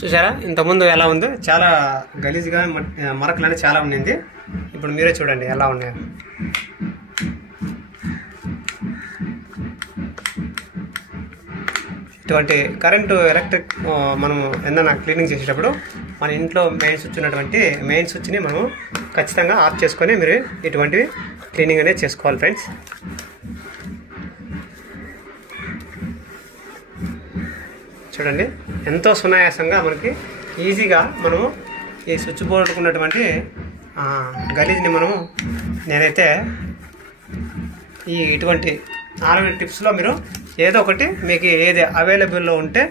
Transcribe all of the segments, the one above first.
చూసారా ఇంతకుముందు ఎలా ఉందో చాలా గలీజ్గా మరకలు అనేది చాలా ఉండింది. ఇప్పుడు మీరే చూడండి ఎలా ఉన్నాయో. ఇటువంటి కరెంటు ఎలక్ట్రిక్ మనం ఏదైనా క్లీనింగ్ చేసేటప్పుడు మన ఇంట్లో మెయిన్ స్విచ్ ఉన్నటువంటి మెయిన్ స్విచ్ని మనం ఖచ్చితంగా ఆఫ్ చేసుకొని మీరు ఇటువంటివి క్లీనింగ్ అనేది చేసుకోవాలి ఫ్రెండ్స్. చూడండి ఎంతో సునాయాసంగా మనకి ఈజీగా మనము ఈ స్విచ్ బోర్డుకు ఉన్నటువంటి గలీజ్ని మనము నేనైతే ఇటువంటి 4 టిప్స్లో మీరు ఏదో ఒకటి మీకు ఏది అవైలబుల్లో ఉంటే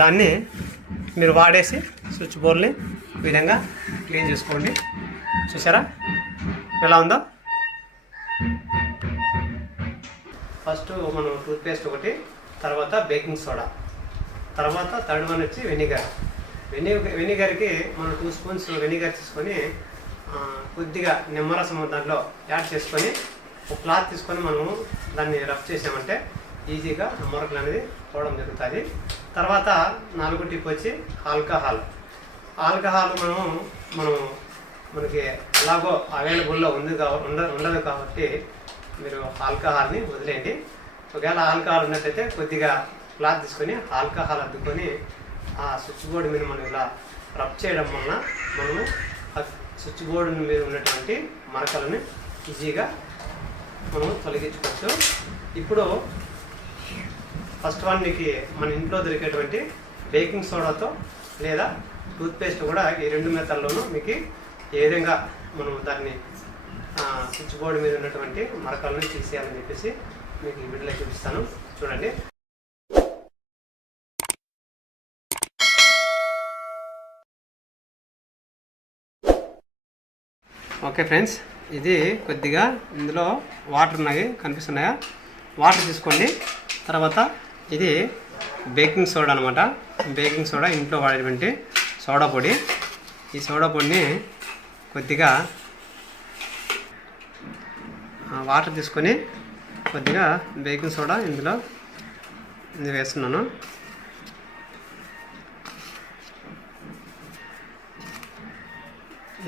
దాన్ని మీరు వాడేసి స్విచ్ బోర్డ్ని ఈ విధంగా క్లీన్ చేసుకోండి. చూసారా ఎలా ఉందో. ఫస్ట్ మనం టూత్పేస్ట్ ఒకటి, తర్వాత బేకింగ్ సోడా, తర్వాత థర్డ్ వన్ వచ్చి వెనిగర్. వెనిగర్కి మనం 2 స్పూన్స్ వెనిగర్ తీసుకొని కొద్దిగా నిమ్మరసం దాంట్లో యాడ్ చేసుకొని ఒక క్లాత్ తీసుకొని మనము దాన్ని రబ్ చేసామంటే ఈజీగా మరకలు అనేది పోవడం జరుగుతుంది. తర్వాత 4వ టిప్ వచ్చి ఆల్కహాల్. మనకి ఎలాగో అవైలబుల్లో ఉండదు కాబట్టి మీరు ఆల్కహాల్ని వదిలేయండి. ఒకవేళ ఆల్కహాల్ ఉన్నట్లయితే కొద్దిగా క్లాత్ తీసుకొని ఆల్కహాల్ అద్దుకొని ఆ స్విచ్ బోర్డు మీద మనం ఇలా రబ్ చేయడం వలన మనము ఆ స్విచ్ బోర్డు మీద ఉన్నటువంటి మరకలను ఈజీగా మనము తొలగించుకోవచ్చు. ఇప్పుడు ఫస్ట్ వన్ మీకు మన ఇంట్లో దొరికేటువంటి బేకింగ్ సోడాతో లేదా టూత్పేస్ట్ కూడా ఈ 2 మెథడ్లోనూ మీకు ఏ విధంగా మనం దాన్ని స్విచ్ బోర్డు మీద ఉన్నటువంటి మరకలను తీసేయాలని చెప్పేసి మీకు ఈ వీడియోలో చూపిస్తాను. చూడండి. ఓకే ఫ్రెండ్స్, ఇది కొద్దిగా ఇందులో వాటర్ ఉన్నాయి కనిపిస్తున్నాయా, వాటర్ తీసుకోండి. తర్వాత ఇది బేకింగ్ సోడా అనమాట. బేకింగ్ సోడా ఇంట్లో వాడేటువంటి సోడా పొడి. ఈ సోడా పొడిని కొద్దిగా వాటర్ తీసుకొని కొద్దిగా బేకింగ్ సోడా ఇందులో వేస్తున్నాను.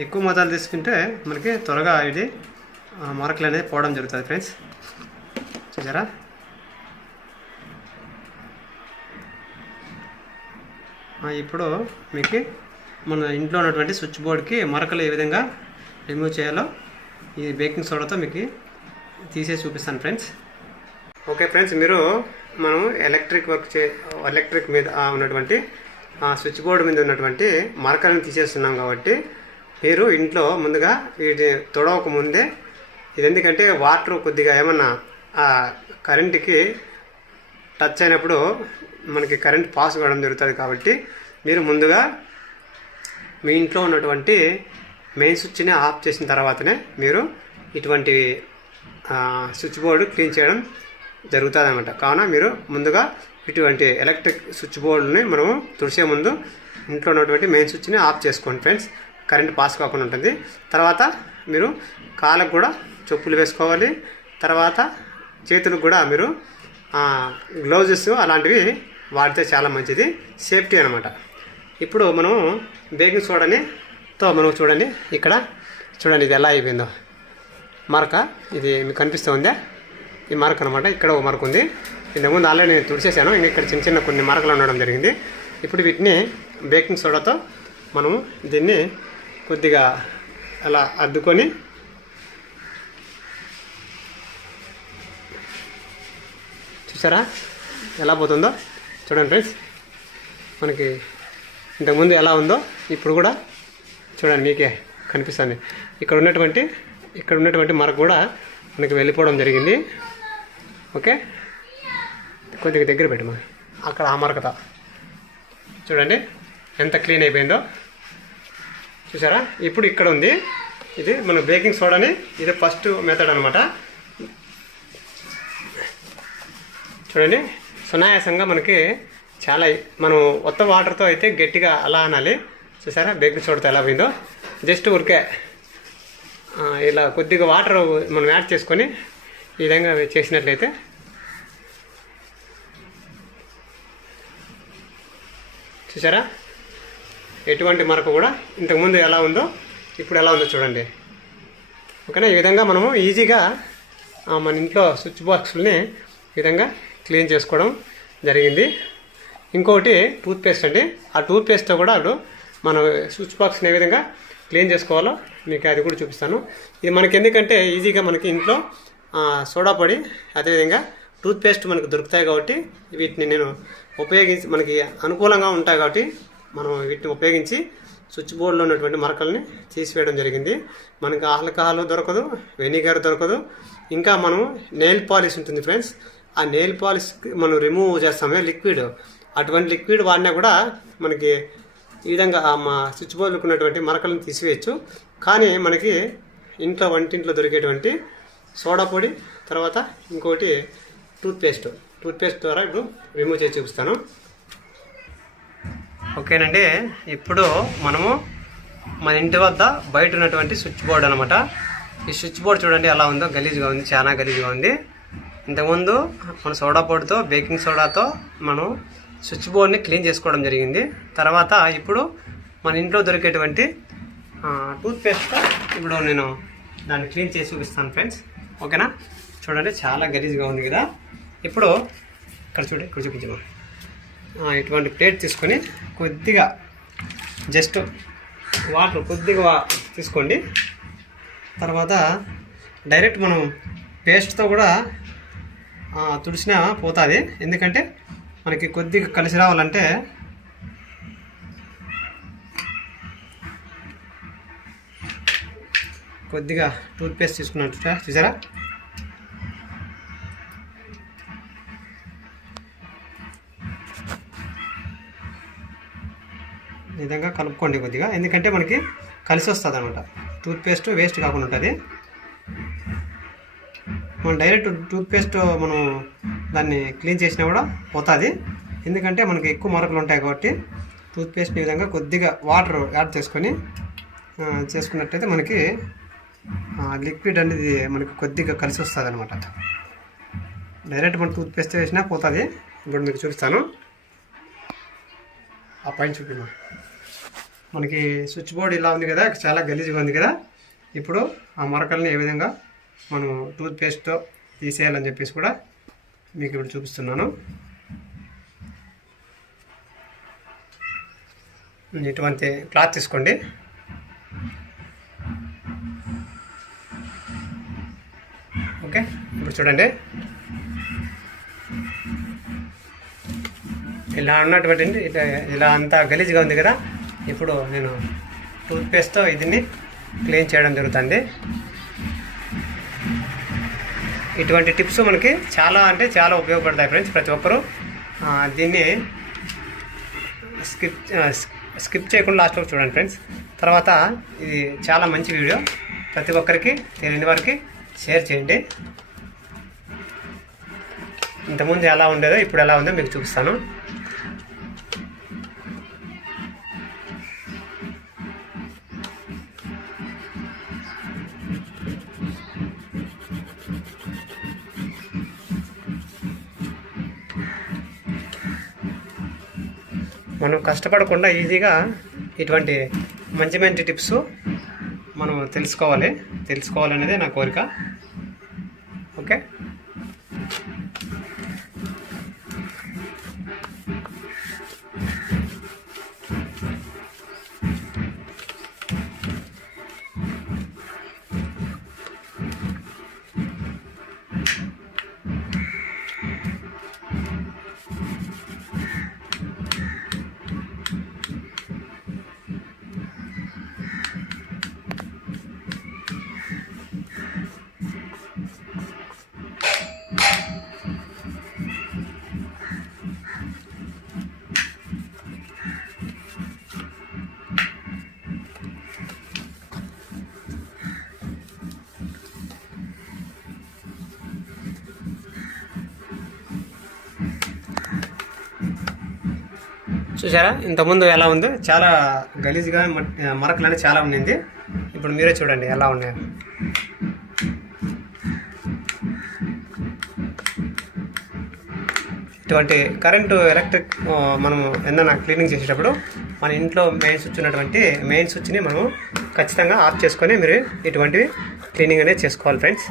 ఎక్కువ మొత్తాలు తీసుకుంటే మనకి త్వరగా ఇది మరకలు అనేది పోవడం జరుగుతుంది ఫ్రెండ్స్. చూసారా. ఇప్పుడు మీకు మన ఇంట్లో ఉన్నటువంటి స్విచ్ బోర్డ్కి మరకలు ఏ విధంగా రిమూవ్ చేయాలో ఈ బేకింగ్ సోడాతో మీకు తీసేసి చూపిస్తాను ఫ్రెండ్స్. ఓకే ఫ్రెండ్స్, మనం ఎలక్ట్రిక్ మీద ఉన్నటువంటి స్విచ్ బోర్డు మీద ఉన్నటువంటి మరకలను తీసేస్తున్నాం కాబట్టి మీరు ఇంట్లో ముందుగా వీటి తొడవక ముందే ఇది, ఎందుకంటే వాటర్ కొద్దిగా ఏమన్నా కరెంటుకి టచ్ అయినప్పుడు మనకి కరెంట్ పాస్ కావడం జరుగుతుంది కాబట్టి మీరు ముందుగా మీ ఇంట్లో ఉన్నటువంటి మెయిన్ స్విచ్ని ఆఫ్ చేసిన తర్వాతనే మీరు ఇటువంటి స్విచ్ బోర్డు క్లీన్ చేయడం జరుగుతుంది అన్నమాట. కావున మీరు ముందుగా ఇటువంటి ఎలక్ట్రిక్ స్విచ్ బోర్డుని మనము తుడిసే ముందు ఇంట్లో ఉన్నటువంటి మెయిన్ స్విచ్ని ఆఫ్ చేసుకోండి ఫ్రెండ్స్. కరెంట్ పాస్ కాకుండా ఉంటుంది. తర్వాత మీరు కాళ్ళకు కూడా చెప్పులు వేసుకోవాలి. తర్వాత చేతులకు కూడా మీరు గ్లౌజెస్ అలాంటివి వాడితే చాలా మంచిది, సేఫ్టీ అనమాట. ఇప్పుడు మనం బేకింగ్ సోడాతో మనం చూడండి, ఇక్కడ చూడండి ఇది ఎలా అయిపోయిందో మరక. ఇది మీకు కనిపిస్తుందా? ఈ మరక అనమాట. ఇక్కడ ఒక మరక ఉంది. ఇంతకుముందు ఆల్రెడీ నేను తుడిచేసాను. ఇక్కడ చిన్న చిన్న కొన్ని మరకలు ఉండడం జరిగింది. ఇప్పుడు వీటిని బేకింగ్ సోడాతో మనము దీన్ని కొద్దిగా అలా అద్దుకొని చూసారా ఎలా పోతుందో. చూడండి ఫ్రెండ్స్, మనకి ఇంతకుముందు ఎలా ఉందో ఇప్పుడు కూడా చూడండి, మీకే కనిపిస్తుంది. ఇక్కడ ఉన్నటువంటి మరక కూడా మనకి వెళ్ళిపోవడం జరిగింది. ఓకే, కొద్దిగా దగ్గర పెట్టమా. అక్కడ ఆ మరకత చూడండి ఎంత క్లీన్ అయిపోయిందో. చూసారా. ఇప్పుడు ఇక్కడ ఉంది, ఇది మన బేకింగ్ సోడాని, ఇది ఫస్ట్ మెథడ్ అనమాట. చూడండి సునాయాసంగా మనకి చాలా, మనం కొత్త వాటర్తో అయితే గట్టిగా అలా అనాలి. చూసారా బేకింగ్ సోడాతో ఎలా పోయిందో. జస్ట్ ఊరికే ఇలా కొద్దిగా వాటర్ మనం యాడ్ చేసుకొని ఈ విధంగా చేసినట్లయితే చూసారా ఎటువంటి మరక కూడా ఇంతకుముందు ఎలా ఉందో ఇప్పుడు ఎలా ఉందో చూడండి. ఓకేనా, ఈ విధంగా మనము ఈజీగా మన ఇంట్లో స్విచ్ బాక్స్ని ఈ విధంగా క్లీన్ చేసుకోవడం జరిగింది. ఇంకొకటి టూత్పేస్ట్ అండి. ఆ టూత్పేస్ట్తో కూడా ఇప్పుడు మనం స్విచ్ బాక్స్ని ఏ విధంగా క్లీన్ చేసుకోవాలో మీకు అది కూడా చూపిస్తాను. ఇది మనకి ఎందుకంటే ఈజీగా మనకి ఇంట్లో సోడా పొడి అదేవిధంగా టూత్పేస్ట్ మనకు దొరుకుతాయి కాబట్టి వీటిని నేను ఉపయోగించి మనకి అనుకూలంగా ఉంటాయి కాబట్టి మనం వీటిని ఉపయోగించి స్విచ్ బోర్డులో ఉన్నటువంటి మరకల్ని తీసివేయడం జరిగింది. మనకు ఆల్కహాల్ దొరకదు, వెనిగర్ దొరకదు. ఇంకా మనం నెయిల్ పాలిష్ ఉంటుంది ఫ్రెండ్స్, ఆ నెయిల్ పాలిష్ మనం రిమూవ్ చేస్తామే లిక్విడ్, అటువంటి లిక్విడ్ వాడినా కూడా మనకి ఈ విధంగా మా స్విచ్ బోర్డులకు ఉన్నటువంటి మరకలను తీసివేయచ్చు. కానీ మనకి ఇంట్లో వంటింట్లో దొరికేటువంటి సోడా పొడి తర్వాత ఇంకోటి టూత్పేస్ట్ ద్వారా ఇప్పుడు రిమూవ్ చేసి చూపిస్తాను. ఓకేనండి, ఇప్పుడు మనము మన ఇంటి వద్ద బయట ఉన్నటువంటి స్విచ్ బోర్డు అనమాట. ఈ స్విచ్ బోర్డు చూడండి ఎలా ఉందో, గలీజ్గా ఉంది, చాలా గలీజ్గా ఉంది. ఇంతకుముందు మన సోడా పొడితో బేకింగ్ సోడాతో మనం స్విచ్ బోర్డ్ని క్లీన్ చేసుకోవడం జరిగింది. తర్వాత ఇప్పుడు మన ఇంట్లో దొరికేటువంటి టూత్పేస్ట్తో ఇప్పుడు నేను దాన్ని క్లీన్ చేసి చూపిస్తాను ఫ్రెండ్స్. ఓకేనా, చూడండి చాలా గలీజ్గా ఉంది కదా. ఇప్పుడు ఇక్కడ చూపించమా, ఇటువంటి ప్లేట్ తీసుకొని కొద్దిగా జస్ట్ వాటర్ కొద్దిగా తీసుకోండి. తర్వాత డైరెక్ట్ మనం పేస్ట్తో కూడా తుడిచినా పోతుంది. ఎందుకంటే మనకి కొద్దిగా కలిసి రావాలంటే కొద్దిగా టూత్పేస్ట్ తీసుకున్నట్టు చూసారా. ఈ విధంగా కలుపుకోండి కొద్దిగా, ఎందుకంటే మనకి కలిసి వస్తుంది అనమాట. టూత్పేస్ట్ వేస్ట్ కాకుండా ఉంటుంది. మనం డైరెక్ట్ టూత్పేస్ట్ మనం దాన్ని క్లీన్ చేసినా కూడా పోతుంది. ఎందుకంటే మనకి ఎక్కువ మరకలు ఉంటాయి కాబట్టి టూత్పేస్ట్ని ఈ విధంగా కొద్దిగా వాటర్ యాడ్ చేసుకున్నట్టయితే మనకి లిక్విడ్ అనేది మనకి కొద్దిగా కలిసి వస్తుంది అనమాట. డైరెక్ట్ మనం టూత్పేస్ట్ వేసినా పోతుంది. ఇప్పుడు మీకు చూపిస్తాను. ఆ పైన చూపిమా, మనకి స్విచ్ బోర్డ్ ఇలా ఉంది కదా, చాలా గలీజ్గా ఉంది కదా. ఇప్పుడు ఆ మరకల్ని ఏ విధంగా మనం టూత్పేస్ట్తో తీసేయాలని చెప్పేసి కూడా మీకు ఇప్పుడు చూపిస్తున్నాను. ఇటువంటి క్లాత్ తీసుకోండి. ఓకే, ఇప్పుడు చూడండి ఇలా ఉన్నటువంటి ఇలా అంతా గలీజ్గా ఉంది కదా. ఇప్పుడు నేను టూత్పేస్ట్తో దీన్ని క్లీన్ చేయడం జరుగుతుంది. ఇటువంటి టిప్స్ మనకి చాలా అంటే చాలా ఉపయోగపడతాయి ఫ్రెండ్స్. ప్రతి ఒక్కరూ దీన్ని స్కిప్ చేయకుండా లాస్ట్లో చూడండి ఫ్రెండ్స్. తర్వాత ఇది చాలా మంచి వీడియో, ప్రతి ఒక్కరికి తెలియని వారికి షేర్ చేయండి. ఇంతకుముందు ఎలా ఉండేదో ఇప్పుడు ఎలా ఉందో మీకు చూపిస్తాను. మనం కష్టపడకుండా ఈజీగా ఇటువంటి మంచి మంచి టిప్స్ మనం తెలుసుకోవాలనేదే నా కోరిక. ఓకే, చూసారా ఇంతకుముందు ఎలా ఉందో, చాలా గలీజ్గా మరకలు అనేది చాలా ఉండింది. ఇప్పుడు మీరే చూడండి ఎలా ఉన్నాయో. ఇటువంటి కరెంటు ఎలక్ట్రిక్ మనం ఏదైనా క్లీనింగ్ చేసేటప్పుడు మన ఇంట్లో మెయిన్ స్విచ్ ఉన్నటువంటి మెయిన్ స్విచ్ని మనం ఖచ్చితంగా ఆఫ్ చేసుకొని మీరు ఇటువంటివి క్లీనింగ్ అనేది చేసుకోవాలి ఫ్రెండ్స్.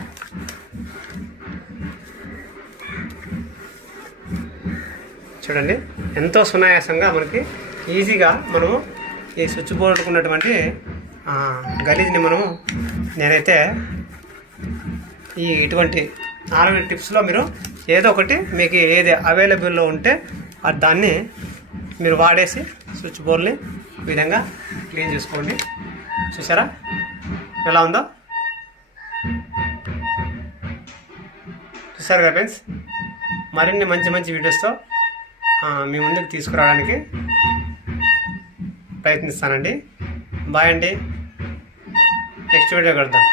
చూడండి ఎంతో సునాయాసంగా మనకి ఈజీగా మనము ఈ స్విచ్ బోర్డుకు ఉన్నటువంటి గలీజ్ని మనము నేనైతే ఇటువంటి 4 టిప్స్లో మీరు ఏదో ఒకటి మీకు ఏది అవైలబుల్లో ఉంటే దాన్ని మీరు వాడేసి స్విచ్ బోర్డ్ని ఈ విధంగా క్లీన్ చేసుకోండి. చూసారా ఎలా ఉందో? చూసారు కదా ఫ్రెండ్స్, మరిన్ని మంచి మంచి వీడియోస్తో మీ ముందుకు తీసుకురావడానికి ప్రయత్నిస్తానండి. బాయ్ అండి, నెక్స్ట్ వీడియో కడతాం.